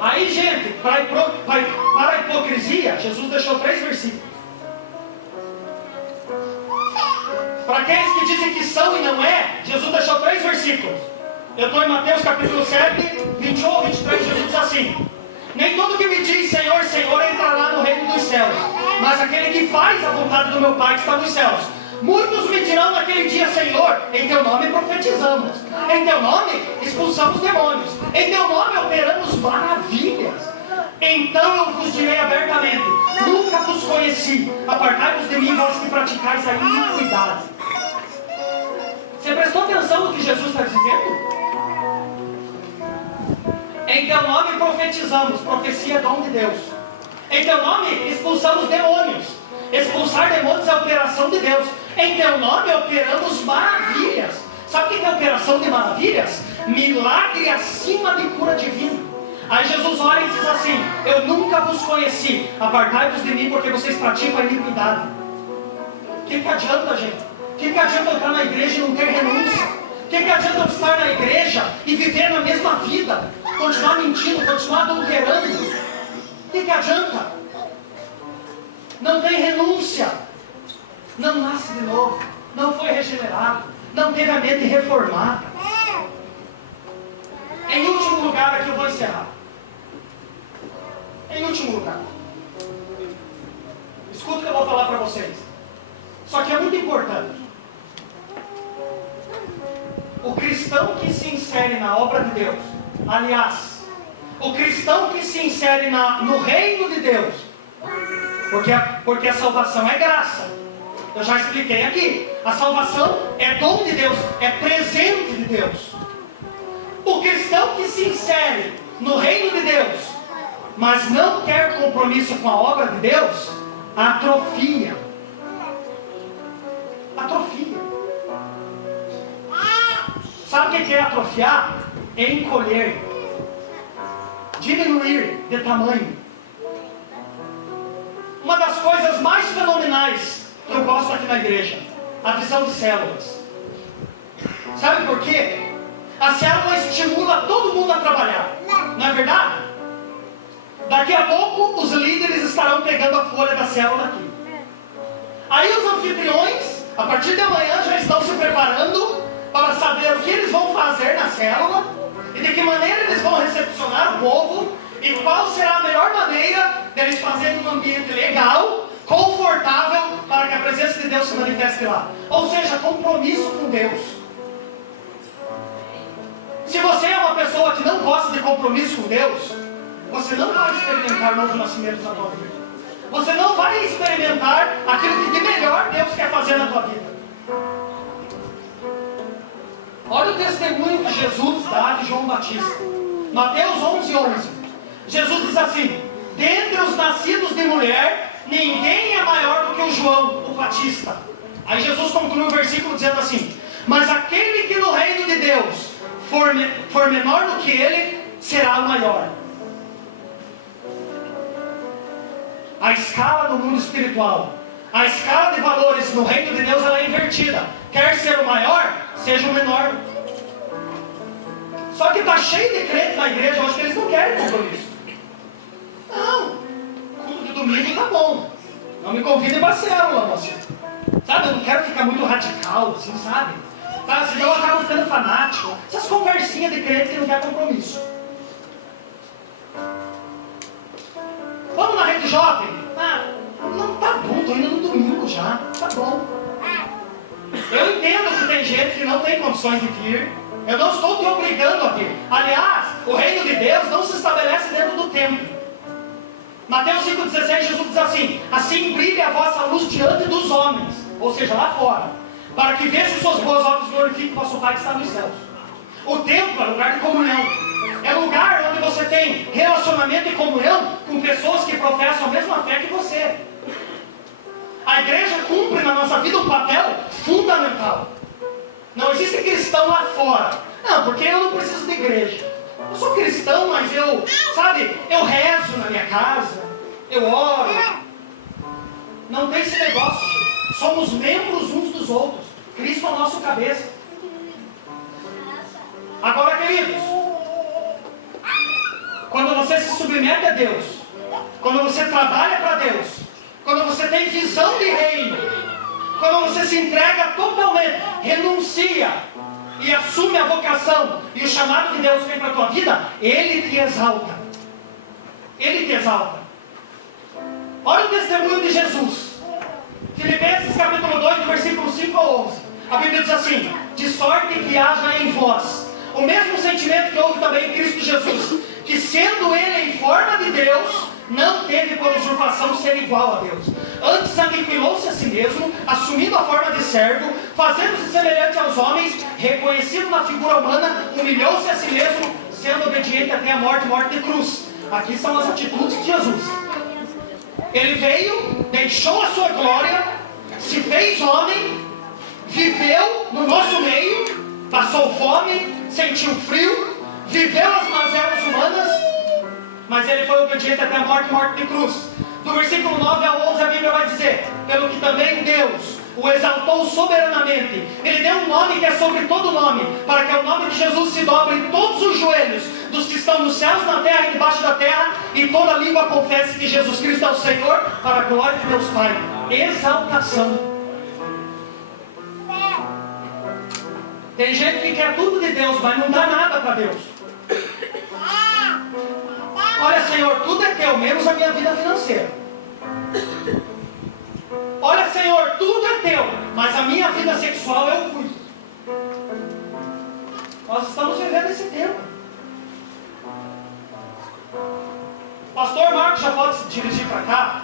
Aí, gente, para a hipocrisia, Jesus deixou 3 versículos. Para aqueles que dizem que são e não é, Jesus deixou 3 versículos. Eu estou em Mateus capítulo 7, 21 ou 23, Jesus diz assim: nem todo que me diz Senhor, Senhor entrará no reino dos céus, mas aquele que faz a vontade do meu Pai que está nos céus. Muitos me dirão naquele dia: Senhor, em teu nome profetizamos, em teu nome expulsamos demônios, em teu nome operamos maravilhas. Então eu vos direi abertamente: nunca vos conheci, apartai-vos de mim, vós que praticais a iniquidade. Você prestou atenção no que Jesus está dizendo? Em teu nome profetizamos, profecia é dom de Deus. Em teu nome expulsamos demônios. Expulsar demônios é a operação de Deus. Em teu nome operamos maravilhas. Sabe o que é a operação de maravilhas? Milagre acima de cura divina. Aí Jesus olha e diz assim: eu nunca vos conheci, apartai-vos de mim, porque vocês praticam a iniquidade. O que adianta, gente? O que adianta eu entrar na igreja e não ter renúncia? O que adianta eu estar na igreja e viver na mesma vida? Continuar mentindo, continuar adulterando? O que adianta? Não tem renúncia, não nasce de novo, não foi regenerado, não teve a mente reformada. Em último lugar, aqui eu vou encerrar. Em último lugar, escuta o que eu vou falar para vocês. Só que é muito importante. O cristão que se insere na obra de Deus, aliás, o cristão que se insere no reino de Deus, porque a salvação é graça. Eu já expliquei aqui. A salvação é dom de Deus, é presente de Deus. O cristão que se insere no reino de Deus, mas não quer compromisso com a obra de Deus, atrofia. Atrofia. Sabe o que é atrofiar? É encolher, diminuir de tamanho. Uma das coisas mais fenomenais que eu gosto aqui na igreja, a visão de células. Sabe por quê? A célula estimula todo mundo a trabalhar, não é verdade? Daqui a pouco os líderes estarão pegando a folha da célula aqui. Aí os anfitriões, a partir de amanhã, já estão se preparando para saber o que eles vão fazer na célula e de que maneira eles vão recepcionar o povo e qual será a melhor maneira deles fazerem um ambiente legal, confortável, para que a presença de Deus se manifeste lá. Ou seja, compromisso com Deus. Se você é uma pessoa que não gosta de compromisso com Deus, você não vai experimentar novo nascimento na tua vida. Você não vai experimentar aquilo que de melhor Deus quer fazer na tua vida. Olha o testemunho que Jesus dá de João Batista. Mateus 11:11. Jesus diz assim: dentre os nascidos de mulher, ninguém é maior do que o João, o Batista. Aí Jesus conclui o versículo dizendo assim: mas aquele que no reino de Deus for menor do que ele, será o maior. A escala no mundo espiritual, a escala de valores no reino de Deus, ela é invertida. Quer ser o maior, seja o menor. Só que está cheio de crentes na igreja hoje que eles não querem compromisso. Não, culto de domingo tá bom, não me convidem para a célula, você. Sabe, eu não quero ficar muito radical, assim, sabe? Tá? Senão eu acabo ficando fanático. Essas conversinhas de crente que não quer compromisso. Vamos na rede jovem? Ah, não, tá bom, estou indo no domingo já, tá bom. Eu entendo que tem gente que não tem condições de vir. Eu não estou te obrigando a vir. Aliás, o reino de Deus não se estabelece dentro do templo. Mateus 5,16, Jesus diz assim: assim brilhe a vossa luz diante dos homens, ou seja, lá fora, para que vejam suas boas obras e glorifiquem vosso Pai que está nos céus. O templo é lugar de comunhão. É lugar onde você tem relacionamento e comunhão com pessoas que professam a mesma fé que você. A igreja cumpre na nossa vida um papel fundamental. Não existe cristão lá fora. Não, porque eu não preciso de igreja. Eu sou cristão, mas eu rezo na minha casa, eu oro. Não tem esse negócio, gente. Somos membros uns dos outros. Cristo é o nosso cabeça. Agora, queridos, quando você se submete a Deus, quando você trabalha para Deus, quando você tem visão de reino, quando você se entrega totalmente, renuncia e assume a vocação e o chamado que Deus tem para a tua vida, Ele te exalta. Ele te exalta. Olha o testemunho de Jesus. Filipenses capítulo 2, do versículo 5 ao 11. A Bíblia diz assim: de sorte que haja em vós o mesmo sentimento que houve também em Cristo Jesus, que sendo Ele em forma de Deus, não teve por usurpação ser igual a Deus. Antes aniquilou-se a si mesmo, assumindo a forma de servo, fazendo-se semelhante aos homens, reconhecido na figura humana, humilhou-se a si mesmo, sendo obediente até a morte, morte de cruz. Aqui são as atitudes de Jesus. Ele veio, deixou a sua glória, se fez homem, viveu no nosso meio, passou fome, sentiu frio, viveu as mazelas humanas, mas ele foi obediente até a morte, morte de cruz. Do versículo 9 ao 11 a Bíblia vai dizer: pelo que também Deus o exaltou soberanamente, Ele deu um nome que é sobre todo nome, para que ao nome de Jesus se dobrem todos os joelhos dos que estão nos céus, na terra e debaixo da terra, e toda língua confesse que Jesus Cristo é o Senhor, para a glória de Deus Pai. Exaltação. Tem gente que quer tudo de Deus, mas não dá nada para Deus. Olha, Senhor, tudo é teu, menos a minha vida financeira. Olha, Senhor, tudo é teu, mas a minha vida sexual eu cuido. Nós estamos vivendo esse tempo. Pastor Marcos já pode se dirigir para cá.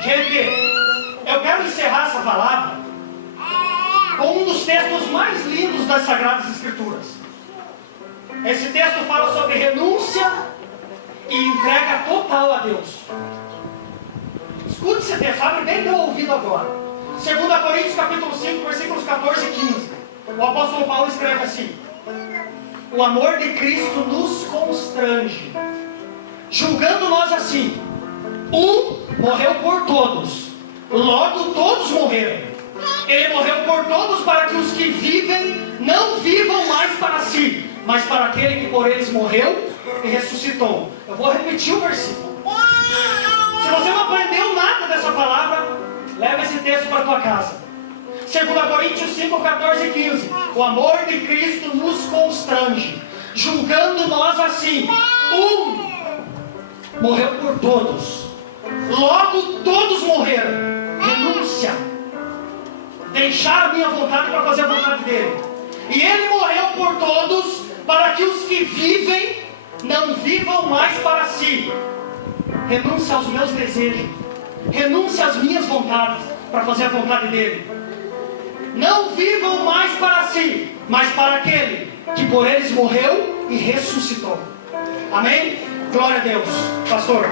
Gente, eu quero encerrar essa palavra com um dos textos mais lindos das Sagradas Escrituras. Esse texto fala sobre renúncia e entrega total a Deus. Escute esse texto, abre bem teu ouvido agora. 2 Coríntios capítulo 5, versículos 14 e 15. O apóstolo Paulo escreve assim: o amor de Cristo nos constrange, julgando nós assim: um morreu por todos, logo todos morreram. Ele morreu por todos para que os que vivem não vivam mais para si, mas para aquele que por eles morreu e ressuscitou. Eu vou repetir o versículo. Se você não aprendeu nada dessa palavra, leva esse texto para a tua casa. 2 Coríntios 5, 14 e 15. O amor de Cristo nos constrange, julgando nós assim: um morreu por todos, logo todos morreram. Renúncia, deixar a minha vontade para fazer a vontade dele. E ele morreu por todos para que os que vivem não vivam mais para si. Renúncia aos meus desejos, renúncia às minhas vontades para fazer a vontade dele. Não vivam mais para si, mas para aquele que por eles morreu e ressuscitou. Amém? Glória a Deus. Pastor.